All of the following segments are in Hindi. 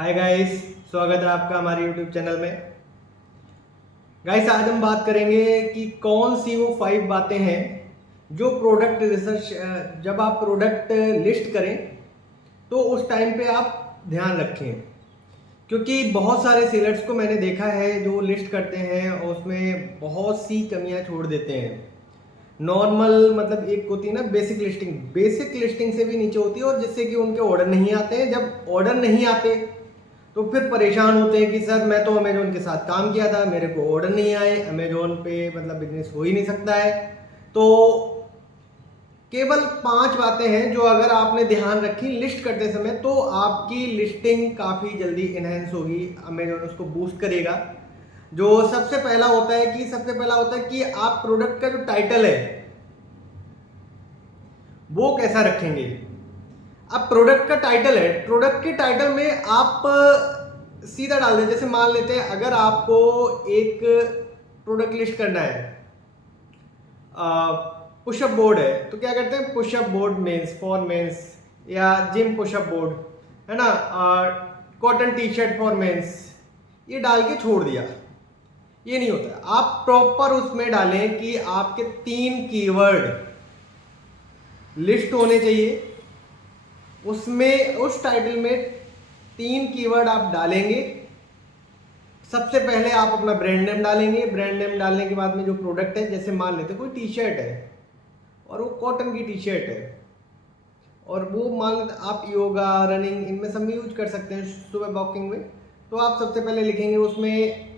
हाय गाइस, स्वागत है आपका हमारे यूट्यूब चैनल में। गाइस, आज हम बात करेंगे कि कौन सी वो 5 बातें हैं जो प्रोडक्ट रिसर्च जब आप प्रोडक्ट लिस्ट करें तो उस टाइम पे आप ध्यान रखें। क्योंकि बहुत सारे सेलर्स को मैंने देखा है जो लिस्ट करते हैं और उसमें बहुत सी कमियां छोड़ देते हैं। नॉर्मल मतलब एक होती है ना बेसिक लिस्टिंग से भी नीचे होती है, और जिससे कि उनके ऑर्डर नहीं आते हैं। जब ऑर्डर नहीं आते तो फिर परेशान होते हैं कि सर मैं तो अमेजोन के साथ काम किया था, मेरे को ऑर्डर नहीं आए, अमेजोन पे मतलब बिजनेस हो ही नहीं सकता है। तो केवल 5 बातें हैं जो अगर आपने ध्यान रखी लिस्ट करते समय तो आपकी लिस्टिंग काफ़ी जल्दी इनहेंस होगी, अमेजोन उसको बूस्ट करेगा। जो सबसे पहला होता है कि आप प्रोडक्ट का जो टाइटल है वो कैसा रखेंगे। अब प्रोडक्ट का टाइटल है, प्रोडक्ट के टाइटल में आप सीधा डाल दें। जैसे मान लेते हैं अगर आपको एक प्रोडक्ट लिस्ट करना है, पुशअप बोर्ड है, तो क्या करते हैं, pushup board mens for mens या जिम पुशअप बोर्ड, है ना, cotton T shirt for mens, ये डाल के छोड़ दिया। ये नहीं होता है। आप प्रॉपर उसमें डालें कि आपके 3 कीवर्ड लिस्ट होने चाहिए। उसमें उस टाइटल में 3 कीवर्ड आप डालेंगे। सबसे पहले आप अपना ब्रांड नेम डालेंगे। ब्रांड नेम डालने के बाद में जो प्रोडक्ट है, जैसे मान लेते कोई टी शर्ट है और वो कॉटन की टी शर्ट है, और वो मान लेते आप योगा रनिंग इनमें सब में यूज कर सकते हैं, सुबह वॉकिंग में। तो आप सबसे पहले लिखेंगे उसमें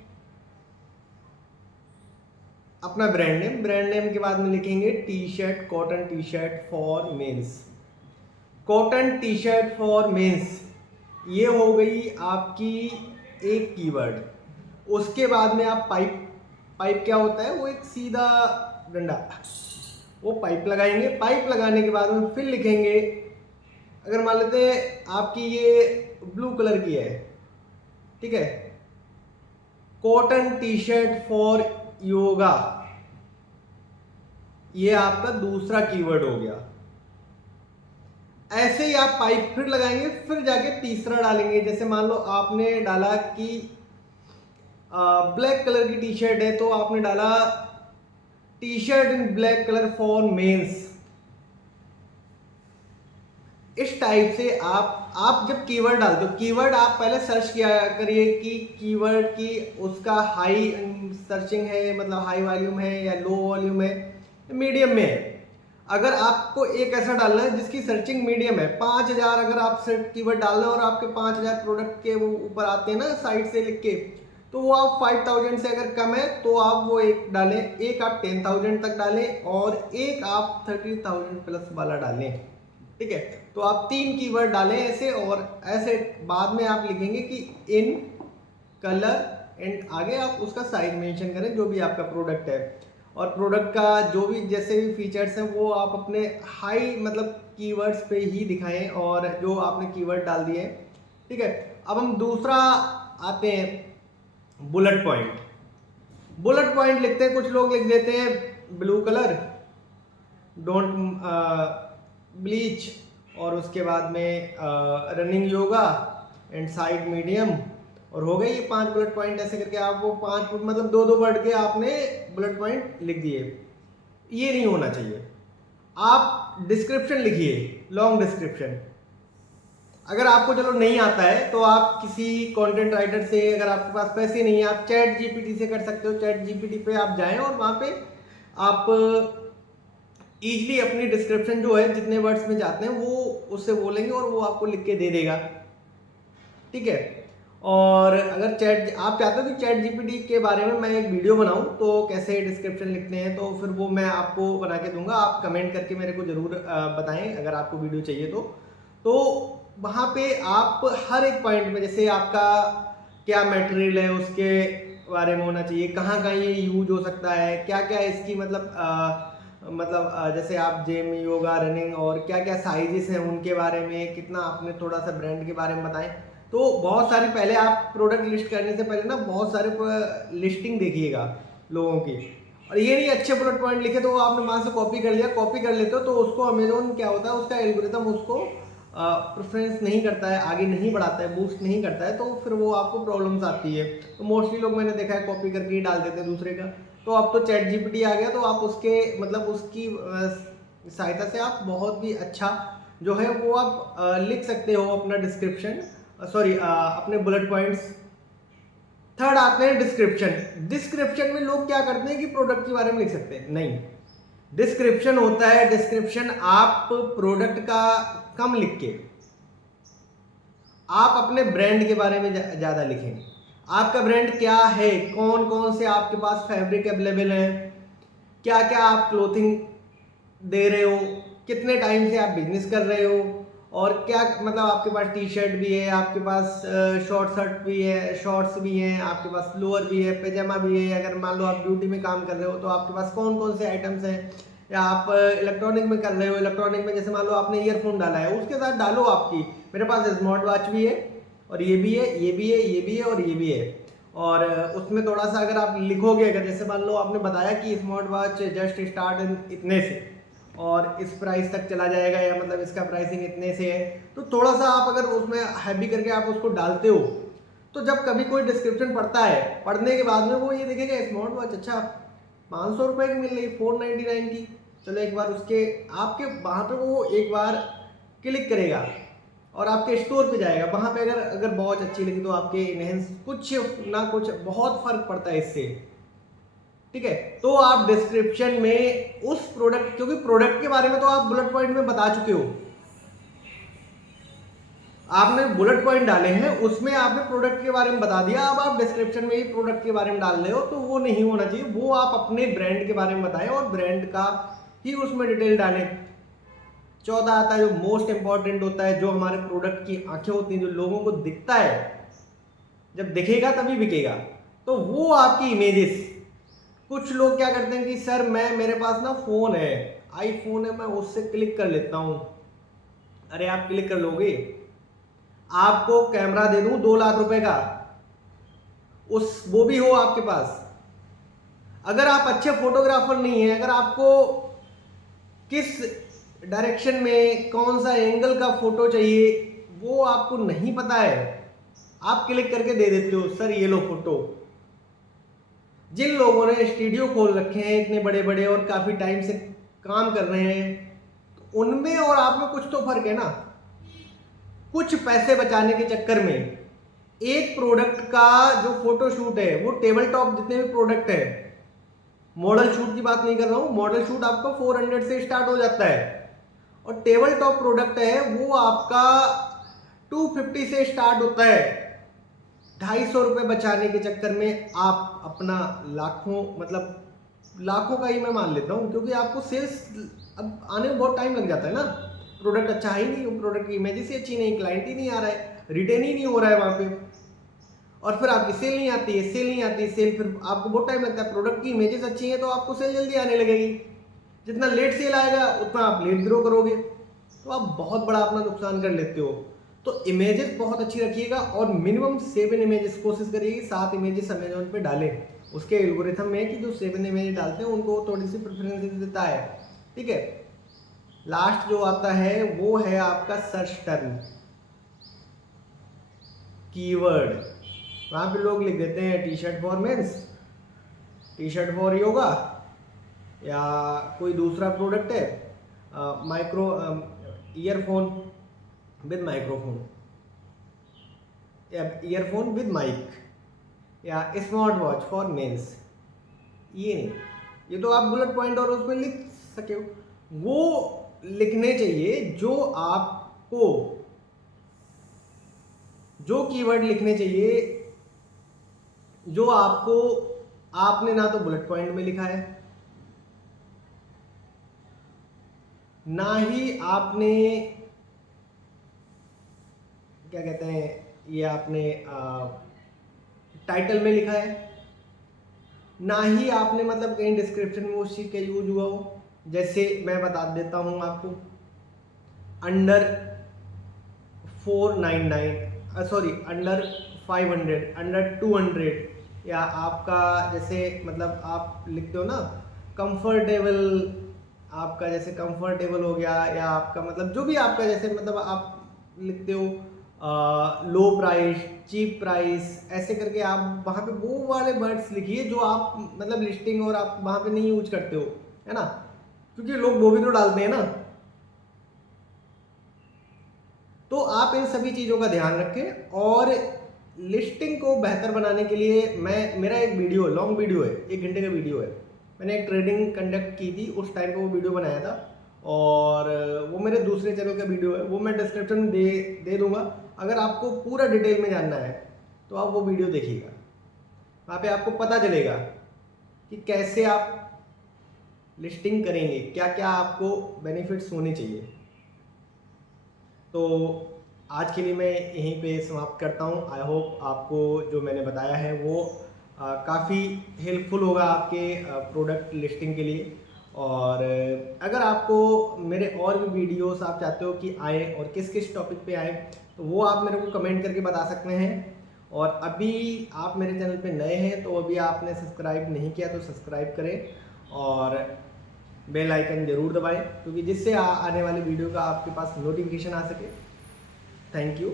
अपना ब्रांड नेम के बाद में लिखेंगे T shirt, cotton T shirt for mens, cotton T shirt for mens. ये हो गई आपकी एक कीवर्ड। उसके बाद में आप पाइप, पाइप क्या होता है, वो एक सीधा डंडा, वो पाइप लगाएंगे। पाइप लगाने के बाद में फिर लिखेंगे, अगर मान लेते हैं आपकी ये ब्लू कलर की है, ठीक है, cotton T shirt for yoga, ये आपका दूसरा कीवर्ड हो गया। ऐसे ही आप पाइप फिर लगाएंगे, फिर जाके तीसरा डालेंगे। जैसे मान लो आपने डाला कि ब्लैक कलर की टी शर्ट है, तो आपने डाला T shirt in black colour for mens. इस टाइप से आप जब कीवर्ड डालते हो, कीवर्ड आप पहले सर्च किया करिए कि कीवर्ड की उसका हाई सर्चिंग है, मतलब हाई वॉल्यूम है या लो वॉल्यूम है, मीडियम में है। अगर आपको एक ऐसा डालना है जिसकी सर्चिंग मीडियम है, 5000 अगर आप कीवर्ड डाल रहे हो और आपके 5000 प्रोडक्ट के वो ऊपर आते हैं ना साइड से लिख के, तो वो आप 5000 से अगर कम है तो आप वो एक डालें, एक आप 10,000 तक डालें और एक आप 30,000 प्लस वाला डालें, ठीक है। तो आप 3 कीवर्ड डालें ऐसे, और ऐसे बाद में आप लिखेंगे कि इन कलर एंड आगे आप उसका साइज मेंशन करें जो भी आपका प्रोडक्ट है। और प्रोडक्ट का जो भी जैसे भी फीचर्स हैं वो आप अपने हाई मतलब कीवर्ड्स पे ही दिखाएं, और जो आपने कीवर्ड डाल दिए, ठीक है। अब हम दूसरा आते हैं, बुलेट पॉइंट। बुलेट पॉइंट लिखते हैं, कुछ लोग लिख देते हैं ब्लू कलर, डोंट ब्लीच, और उसके बाद में running yoga and side medium, और हो गई ये 5 बुलेट पॉइंट। ऐसे करके आप वो 5 मतलब 2-2 वर्ड के आपने बुलेट पॉइंट लिख दिए। ये नहीं होना चाहिए। आप डिस्क्रिप्शन लिखिए, लॉन्ग डिस्क्रिप्शन। अगर आपको चलो नहीं आता है तो आप किसी कंटेंट राइटर से, अगर आपके पास पैसे नहीं है, आप चैट जीपीटी से कर सकते हो। चैट जीपीटी पे आप जाएं और वहां पे आप इजीली अपनी डिस्क्रिप्शन जो है जितने वर्ड्स में जाते हैं वो उससे बोलेंगे और वो आपको लिख के दे देगा, ठीक है। और अगर चैट आप चाहते हो कि चैट जीपीटी के बारे में मैं एक वीडियो बनाऊं तो कैसे डिस्क्रिप्शन लिखते हैं, तो फिर वो मैं आपको बना के दूंगा। आप कमेंट करके मेरे को ज़रूर बताएं अगर आपको वीडियो चाहिए तो वहाँ पे आप हर एक पॉइंट में, जैसे आपका क्या मटेरियल है उसके बारे में होना चाहिए, कहाँ कहाँ ये यूज हो सकता है, क्या क्या इसकी जैसे आप जिम योगा रनिंग और क्या क्या साइजेस हैं उनके बारे में, कितना आपने थोड़ा सा ब्रांड के बारे में बताएं। तो बहुत सारी, पहले आप प्रोडक्ट लिस्ट करने से पहले ना बहुत सारे लिस्टिंग देखिएगा लोगों की। और ये नहीं अच्छे बुलेट पॉइंट लिखे तो आपने वहां से कॉपी कर लिया, कॉपी कर लेते हो तो उसको अमेजोन क्या होता है, उसका एल्गोरिथम उसको प्रेफरेंस नहीं करता है, आगे नहीं बढ़ाता है, बूस्ट नहीं करता है, तो फिर वो आपको प्रॉब्लम्स आती है। तो मोस्टली लोग मैंने देखा है कॉपी करके ही डाल देते हैं दूसरे का। तो अब तो चैट जीपीटी आ गया, तो आप उसके मतलब उसकी सहायता से आप बहुत भी अच्छा जो है वो आप लिख सकते हो अपना डिस्क्रिप्शन, सॉरी अपने बुलेट पॉइंट्स। थर्ड आते हैं डिस्क्रिप्शन। डिस्क्रिप्शन में लोग क्या करते हैं कि प्रोडक्ट के बारे में लिख सकते हैं, नहीं। डिस्क्रिप्शन होता है, डिस्क्रिप्शन आप प्रोडक्ट का कम लिख के आप अपने ब्रांड के बारे में ज़्यादा लिखें। आपका ब्रांड क्या है, कौन कौन से आपके पास फैब्रिक अवेलेबल है, क्या क्या आप क्लोथिंग दे रहे हो, कितने टाइम से आप बिजनेस कर रहे हो, और क्या मतलब आपके पास टी शर्ट भी है, आपके पास शॉर्ट शर्ट भी है, शॉर्ट्स भी हैं, आपके पास लोअर भी है, पैजामा भी है। अगर मान लो आप ब्यूटी में काम कर रहे हो तो आपके पास कौन कौन से आइटम्स हैं, या आप इलेक्ट्रॉनिक में कर रहे हो, इलेक्ट्रॉनिक में जैसे मान लो आपने ईयरफोन डाला है, उसके साथ डालो आपकी मेरे पास स्मार्ट वॉच भी है, और ये भी है, ये भी है, ये भी है, और ये भी है। और उसमें थोड़ा सा अगर आप लिखोगे, अगर जैसे मान लो आपने बताया कि स्मार्ट वॉच जस्ट स्टार्ट इतने से और इस प्राइस तक चला जाएगा, या मतलब इसका प्राइसिंग इतने से है, तो थोड़ा सा आप अगर उसमें हैवी करके आप उसको डालते हो, तो जब कभी कोई डिस्क्रिप्शन पढ़ता है, पढ़ने के बाद में वो ये देखेगा स्मार्ट वॉच अच्छा 500 रुपये की मिल रही, 499 की, चलो एक बार उसके आपके वहाँ पे वो एक बार क्लिक करेगा और आपके स्टोर पे जाएगा। वहाँ पे अगर वॉच अच्छी लगी तो आपके इनहेंस कुछ ना कुछ बहुत फर्क पड़ता है इससे, ठीक है। तो आप डिस्क्रिप्शन में उस प्रोडक्ट, क्योंकि प्रोडक्ट के बारे में तो आप बुलेट पॉइंट में बता चुके हो, आपने बुलेट पॉइंट डाले हैं उसमें आपने प्रोडक्ट के बारे में बता दिया, अब आप डिस्क्रिप्शन में ही प्रोडक्ट के बारे में डाल रहे हो, तो वो नहीं होना चाहिए। वो आप अपने ब्रांड के बारे में बताएं और ब्रांड का ही उसमें डिटेल डालें। चौथा आता है जो मोस्ट इंपॉर्टेंट होता है, जो हमारे प्रोडक्ट की आंखें होती हैं, जो लोगों को दिखता है, जब दिखेगा तभी बिकेगा, तो वो आपकी इमेजेस। कुछ लोग क्या करते हैं कि सर मेरे पास ना फोन है, आईफोन है, मैं उससे क्लिक कर लेता हूं। अरे आप क्लिक कर लोगे, आपको कैमरा दे दूं 2 लाख रुपए का, वो भी हो आपके पास, अगर आप अच्छे फोटोग्राफर नहीं है, अगर आपको किस डायरेक्शन में कौन सा एंगल का फोटो चाहिए वो आपको नहीं पता है, आप क्लिक करके दे देते हो सर ये लो फोटो। जिन लोगों ने स्टूडियो खोल रखे हैं इतने बड़े बड़े और काफी टाइम से काम कर रहे हैं, तो उनमें और आप में कुछ तो फर्क है ना। कुछ पैसे बचाने के चक्कर में एक प्रोडक्ट का जो फोटो शूट है, वो टेबल टॉप जितने भी प्रोडक्ट है, मॉडल शूट की बात नहीं कर रहा हूं, मॉडल शूट आपका 400 से स्टार्ट हो जाता है, और टेबल टॉप प्रोडक्ट है वो आपका 250 से स्टार्ट होता है। 250 रुपये बचाने के चक्कर में आप अपना लाखों, मतलब लाखों का ही मैं मान लेता हूँ, क्योंकि आपको सेल्स अब आने में बहुत टाइम लग जाता है ना। प्रोडक्ट अच्छा है ही नहीं, प्रोडक्ट की इमेजेस ही अच्छी नहीं, क्लाइंट ही नहीं आ रहा है, रिटेन ही नहीं हो रहा है वहाँ पे, और फिर आपकी सेल नहीं आती है, सेल नहीं आती है, सेल फिर आपको बहुत टाइम लगता है। प्रोडक्ट की इमेजेस अच्छी हैं तो आपको सेल जल्दी आने लगेगी, जितना लेट सेल आएगा उतना आप लेट ग्रो करोगे, तो आप बहुत बड़ा अपना नुकसान कर लेते हो। तो इमेजेस बहुत अच्छी रखिएगा, और मिनिमम 7 इमेजेस कोशिश करिए, 7 इमेजेस अमेजोन पे डालें। उसके एल्गोरिथम में कि जो 7 इमेज डालते हैं उनको थोड़ी सी प्रेफरेंस देता है, ठीक है। लास्ट जो आता है वो है आपका सर्च टर्म, कीवर्ड। वहाँ पे लोग लिख देते हैं T shirt for mens, T shirt for yoga, या कोई दूसरा प्रोडक्ट है माइक्रो ईयरफोन विद माइक्रोफोन, या ईयरफोन विद माइक, या स्मार्ट वॉच फॉर मेंस। ये नहीं, ये तो आप बुलेट पॉइंट और उसमें लिख सके हो। वो लिखने चाहिए जो आपको, जो कीवर्ड लिखने चाहिए जो आपको, आपने ना तो बुलेट पॉइंट में लिखा है, ना ही आपने क्या कहते हैं ये आपने टाइटल में लिखा है, ना ही आपने मतलब कहीं डिस्क्रिप्शन में उस चीज़ का यूज हुआ हो। जैसे मैं बता देता हूँ आपको, अंडर 499, सॉरी अंडर 500, अंडर 200, या आपका जैसे मतलब आप लिखते हो ना कंफर्टेबल, आपका जैसे कंफर्टेबल हो गया, या आपका मतलब जो भी आपका जैसे मतलब आप लिखते हो लो प्राइस, चीप प्राइस, ऐसे करके आप वहाँ पे वो वाले वर्ड्स लिखिए जो आप मतलब लिस्टिंग और आप वहाँ पे नहीं यूज करते हो, है ना, क्योंकि लोग वो भी तो डालते हैं ना। तो आप इन सभी चीज़ों का ध्यान रखें। और लिस्टिंग को बेहतर बनाने के लिए मेरा एक वीडियो है, लॉन्ग वीडियो है, 1 घंटे का वीडियो है। मैंने एक ट्रेडिंग कंडक्ट की थी, उस टाइम पे वो वीडियो बनाया था। और वो मेरे दूसरे चैनल का वीडियो है, वो मैं डिस्क्रिप्शन में दे दूंगा। अगर आपको पूरा डिटेल में जानना है तो आप वो वीडियो देखिएगा, वहाँ पे आपको पता चलेगा कि कैसे आप लिस्टिंग करेंगे, क्या क्या आपको बेनिफिट्स होने चाहिए। तो आज के लिए मैं यहीं पे समाप्त करता हूँ। आई होप आपको जो मैंने बताया है वो काफ़ी हेल्पफुल होगा आपके प्रोडक्ट लिस्टिंग के लिए। और अगर आपको मेरे और भी वीडियोस आप चाहते हो कि आए और किस किस टॉपिक पे आए, तो वो आप मेरे को कमेंट करके बता सकते हैं। और अभी आप मेरे चैनल पे नए हैं तो अभी आपने सब्सक्राइब नहीं किया तो सब्सक्राइब करें और बेल आइकन ज़रूर दबाएं, क्योंकि जिससे आने वाले वीडियो का आपके पास नोटिफिकेशन आ सके। Thank you.